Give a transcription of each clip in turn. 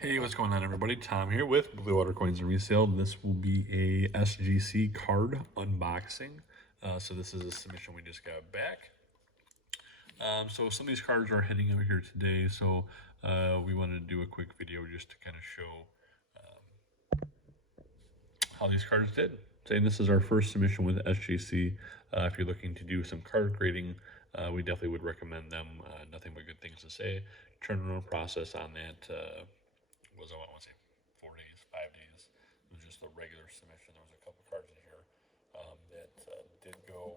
Hey, what's going on, everybody? Tom here with Blue Water Coins and Resale. This will be a SGC card unboxing. So this is a submission we just got back. So some of these cards are heading over here today. So we wanted to do a quick video just to kind of show how these cards did. Saying this is our first submission with SGC. If you're looking to do some card grading, we definitely would recommend them. Nothing but good things to say. Turnaround process on that was, I want to say, 4 days, 5 days. It was just a regular submission. There was a couple cards in here that did go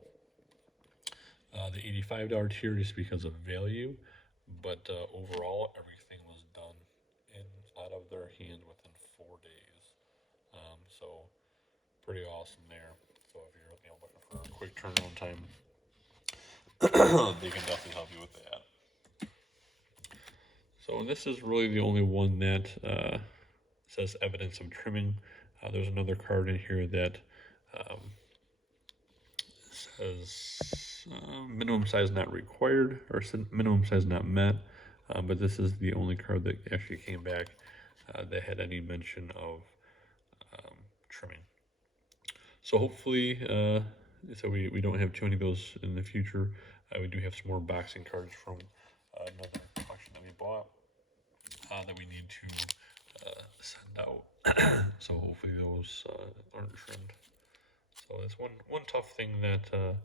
the $85 tier just because of value, but overall everything was done in out of their hand within 4 days. So pretty awesome there. So if you're looking for a quick turnaround time, they can definitely help you with that. So this is really the only one that says evidence of trimming. There's another card in here that says minimum size not required, or minimum size not met. But this is the only card that actually came back that had any mention of trimming. So hopefully, so we don't have too many of those in the future. We do have some more boxing cards from another collection that we bought that we need to send out. So hopefully those aren't trimmed. So that's one tough thing that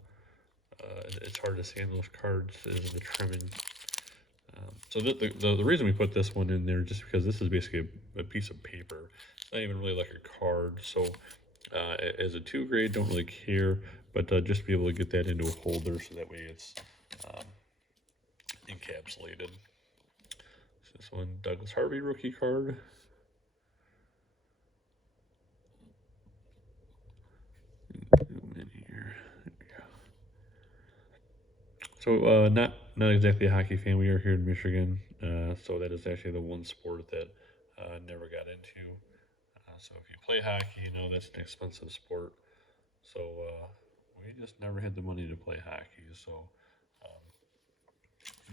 it's hard to see in those cards is the trimming. So the reason we put this one in there just because this is basically a piece of paper. It's not even really like a card. So as a 2 grade, don't really care, but just be able to get that into a holder so that way it's encapsulated. So this one, Douglas Harvey rookie card. So not exactly a hockey fan. We are here in Michigan, so that is actually the one sport that I never got into. So if you play hockey, you know that's an expensive sport. So we just never had the money to play hockey. So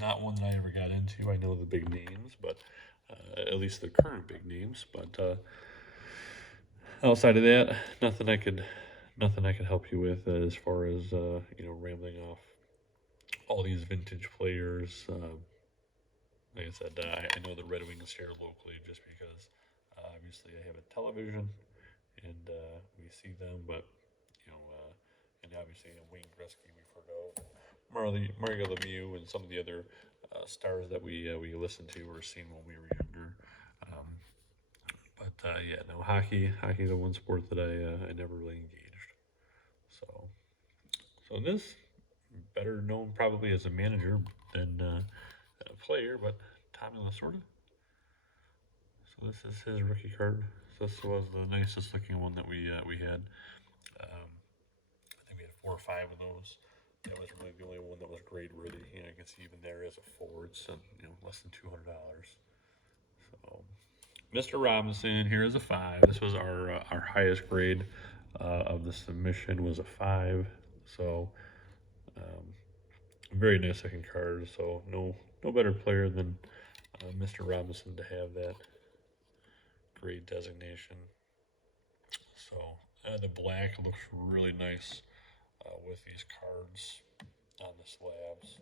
not one that I ever got into. I know the big names, but at least the current big names. But outside of that, nothing I could help you with as far as rambling off all these vintage players. Like I said, I know the Red Wings here locally just because obviously I have a television and we see them, but and obviously Wayne Gretzky we've heard of, Mario Lemieux, and some of the other stars that we listened to or seen when we were younger. Um, but yeah, no, hockey the one sport that I never really engaged. So this better known probably as a manager than a player, but Tommy Lasorda. So this is his rookie card. So this was the nicest looking one that we had. I think we had 4 or 5 of those. That was really the only one that was grade worthy. You can see even there as a forward, so less than $200. So Mr. Robinson, here is a 5. This was our highest grade of the submission was a 5. So very nice looking card. So no better player than Mr. Robinson to have that grade designation. So the black looks really nice with these cards on the slabs.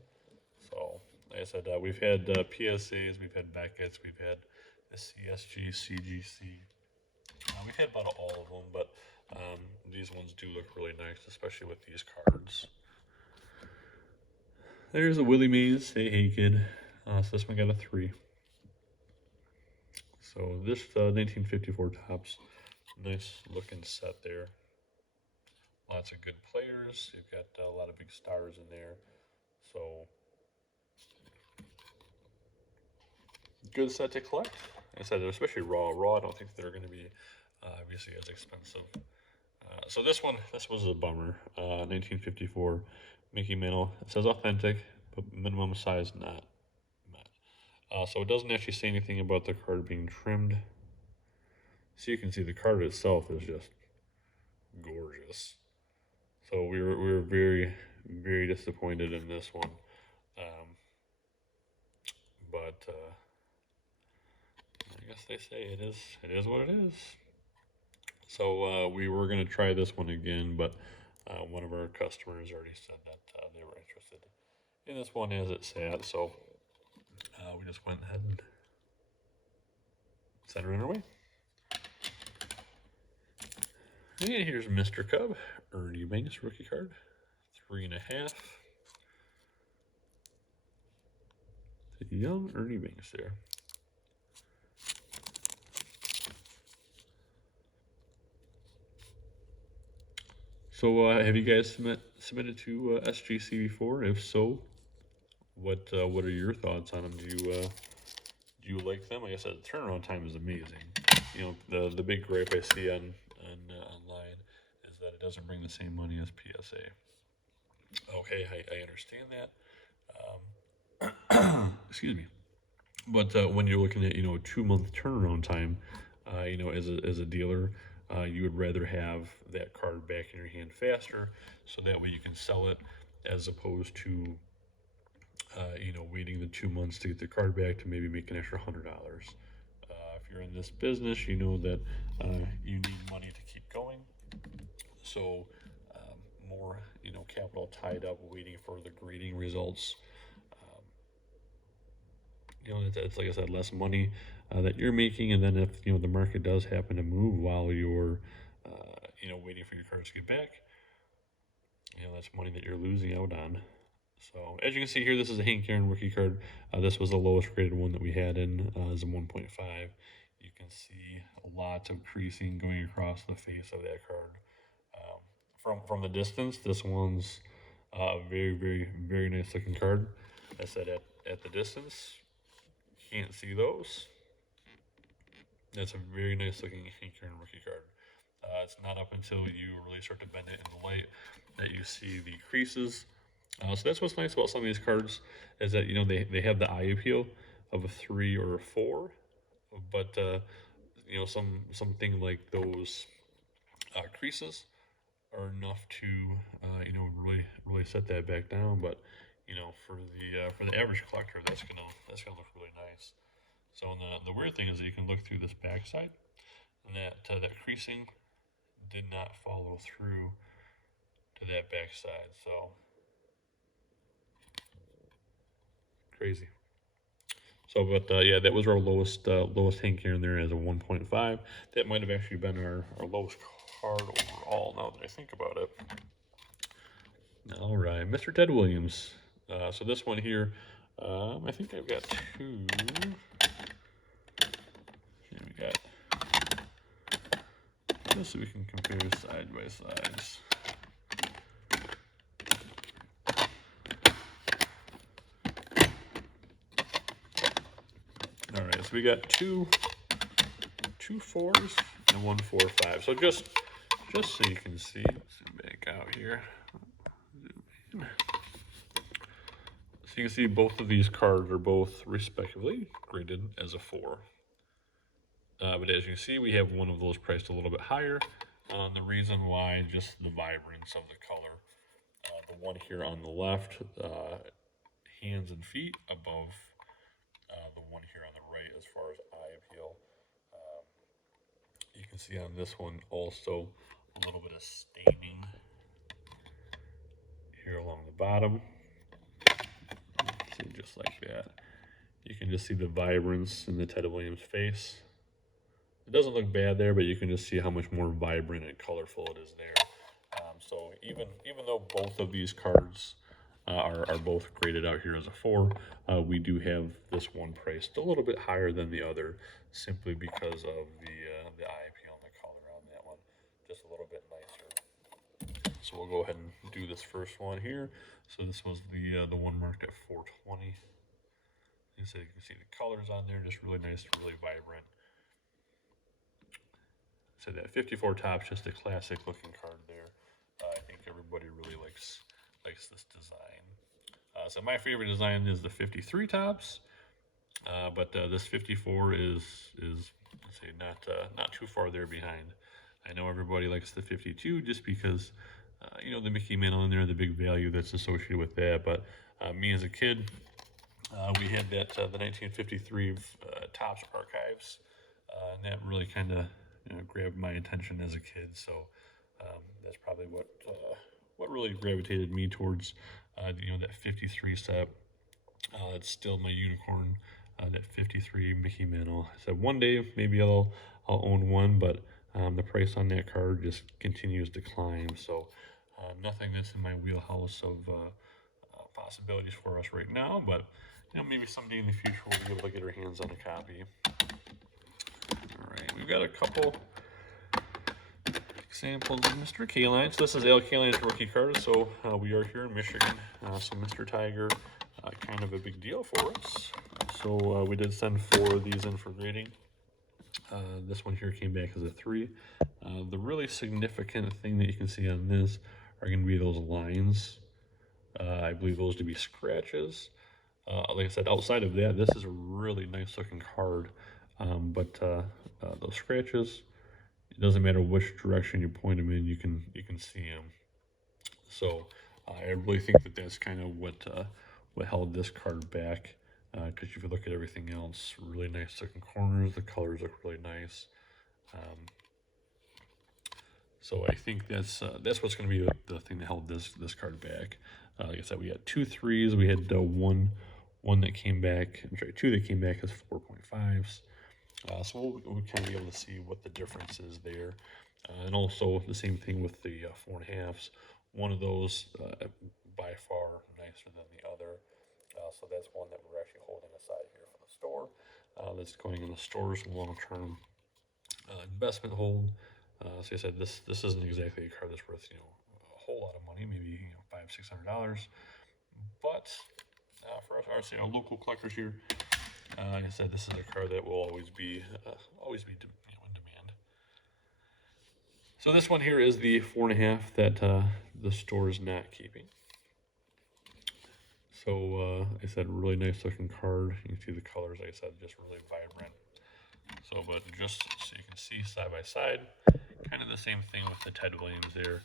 So like I said, we've had PSAs, we've had Beckett's, we've had the CSG, CGC. We've had about all of them, but these ones do look really nice, especially with these cards. There's a Willie Mays. Hey kid. So this one got a 3. So this 1954 Topps, nice looking set there. Lots of good players. You've got a lot of big stars in there. So good set to collect. Like I said, especially raw. I don't think they're going to be obviously as expensive. So this was a bummer. 1954 Mickey Mantle. It says authentic, but minimum size not met. So it doesn't actually say anything about the card being trimmed. So you can see the card itself is just gorgeous. So we were very, very disappointed in this one. But I guess they say it is what it is. So we were going to try this one again, but one of our customers already said that they were interested in this one as it sat. So we just went ahead and sent her on her way. And here's Mr. Cub, Ernie Banks rookie card, 3.5. The young Ernie Banks there. So have you guys submitted to SGC before? If so, what are your thoughts on them? Do you like them? Like I said, the turnaround time is amazing. You know, the big gripe I see on online is that it doesn't bring the same money as PSA. Okay, I understand that. Excuse me. But when you're looking at, you know, a 2-month turnaround time, you know, as a dealer, you would rather have that card back in your hand faster, so that way you can sell it, as opposed to, you know, waiting the 2 months to get the card back to maybe make an extra $100. If you're in this business, you know that you need money to keep going. So more, you know, capital tied up waiting for the grading results. You know, it's like I said, less money that you're making, and then if, you know, the market does happen to move while you're, you know, waiting for your cards to get back, you know, that's money that you're losing out on. So as you can see here, this is a Hank Aaron rookie card. This was the lowest graded one that we had in as a 1.5. You can see lots of creasing going across the face of that card. From the distance, this one's a very nice looking card. I said at the distance, can't see those. That's a very nice looking Hank Aaron rookie card. It's not up until you really start to bend it in the light that you see the creases. So that's what's nice about some of these cards, is that, you know, they have the eye appeal of a 3 or a 4, but you know, something like those creases are enough to you know, really set that back down. But you know, for the average collector, that's gonna look really nice. So the weird thing is that you can look through this backside, and that creasing did not follow through to that backside. So crazy. So, but yeah, that was our lowest Hank Aaron there as a 1.5. That might have actually been our lowest card overall, now that I think about it. All right, Mr. Ted Williams. So this one here, I think I've got two. Here we got, just so we can compare side by sides. All right, so we got two 4s and 1 4 5. So just so you can see, zoom back out here. So you can see both of these cards are both respectively graded as a 4. But as you can see, we have one of those priced a little bit higher. The reason why, just the vibrance of the color. The one here on the left, hands and feet above the one here on the right as far as eye appeal. You can see on this one also a little bit of staining here along the bottom. See, just like that. You can just see the vibrance in the Ted Williams face. It doesn't look bad there, but you can just see how much more vibrant and colorful it is there. So even though both of these cards are both graded out here as a 4, we do have this one priced a little bit higher than the other, simply because of the eye appeal and the color on that one, just a little bit nicer. So we'll go ahead and do this first one here. So this was the one marked at 420. So you can see the colors on there, just really nice, really vibrant. So that 54 Topps, just a classic looking card there. I think everybody really likes this design. So my favorite design is the 53 Topps, but this 54 is let's say not too far there behind. I know everybody likes the 52 just because you know, the Mickey Mantle in there, the big value that's associated with that. But me as a kid, we had that the 1953 Topps archives And that really kind of grabbed my attention as a kid. So that's probably what really gravitated me towards that 53 set. It's still my unicorn, that 53 Mickey Mantle. I said one day maybe I'll own one, but the price on that card just continues to climb. So nothing that's in my wheelhouse of possibilities for us right now, but maybe someday in the future we'll be able to get our hands on a copy. All right, we've got a couple examples of Mr. K-Line. So this is Al K-Line's rookie card. So we are here in Michigan. So Mr. Tiger, kind of a big deal for us. So we did send 4 of these in for grading. This one here came back as a 3. The really significant thing that you can see on this are going to be those lines. I believe those to be scratches. Like I said, outside of that, this is a really nice looking card. But those scratches, it doesn't matter which direction you point them in, you can see them. So I really think that that's kind of what held this card back. Because if you look at everything else, really nice looking corners, the colors look really nice. So I think that's what's going to be the thing that held this card back. Like I said, we had 2 3s. We had one that came back. I'm sorry, 2 that came back as 4.5s. So we'll kind of be able to see what the difference is there. And also the same thing with the 4.5s. One of those by far nicer than the other. So that's one that we're actually holding aside here for the store. That's going in the store's long-term investment hold. So I said this isn't exactly a card that's worth a whole lot of money, maybe $500-600. But for us, local collectors here, like I said, this is a card that will always be in demand. So this one here is the 4.5 that the store is not keeping. So I said, really nice looking card. You can see the colors, like I said, just really vibrant. So, but just so you can see side by side, kind of the same thing with the Ted Williams there.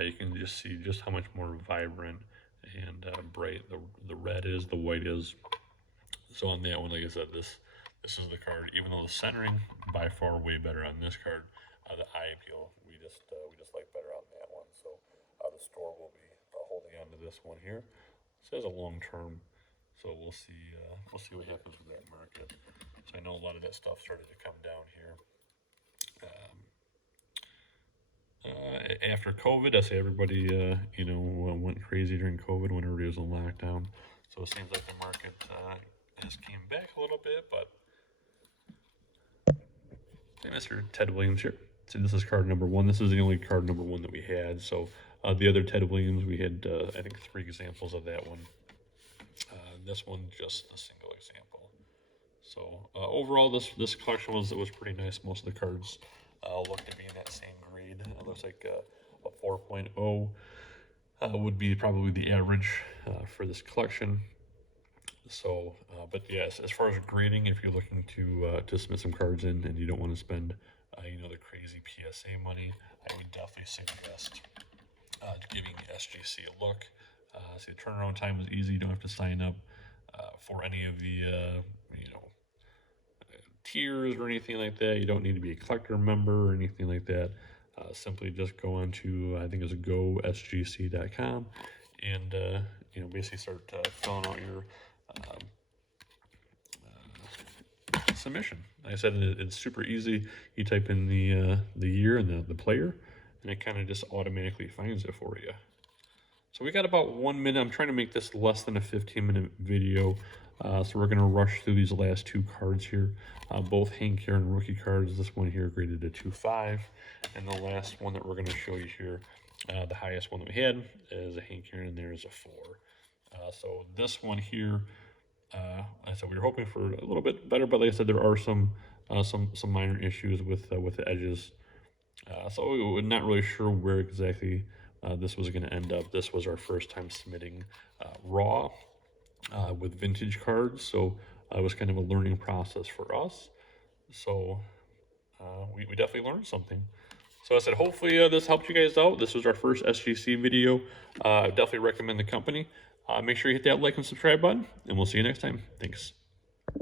You can just see just how much more vibrant and bright the red is, the white is. So on that one, like I said, this is the card. Even though the centering by far way better on this card, the eye appeal we just like better on that one. So the store will be holding on to this one here. It says a long term, so we'll see what happens with that market. So I know a lot of that stuff started to come down here. After COVID, I say everybody went crazy during COVID when everybody was in lockdown. So it seems like the market has came back a little bit, but hey, Mr. Ted Williams here. So this is card number 1. This is the only card number 1 that we had. So the other Ted Williams, we had I think 3 examples of that one. This one just a single example. So overall, this collection was pretty nice. Most of the cards look to be in that same grade. It looks like a 4.0 would be probably the average for this collection. So, but yes, as far as grading, if you're looking to submit some cards in and you don't want to spend, the crazy PSA money, I would definitely suggest giving SGC a look. So the turnaround time is easy. You don't have to sign up for any of the, tiers or anything like that. You don't need to be a collector member or anything like that. Simply just go on to, I think it's gosgc.com and, basically start filling out your submission. Like I said, it's super easy. You type in the year and the player, and it kind of just automatically finds it for you. So we got about 1 minute. I'm trying to make this less than a 15-minute video. So we're going to rush through these last 2 cards here. Both Hank Aaron rookie cards. This one here graded a 2.5. And the last one that we're going to show you here, the highest one that we had is a Hank Aaron, and there is a 4. So this one here, like I said, we were hoping for a little bit better, but like I said, there are some minor issues with the edges. So we were not really sure where exactly this was going to end up. This was our first time submitting raw with vintage cards, so it was kind of a learning process for us. So we definitely learned something. So I said, hopefully this helped you guys out. This was our first SGC video. I definitely recommend the company. Make sure you hit that like and subscribe button, and we'll see you next time. Thanks.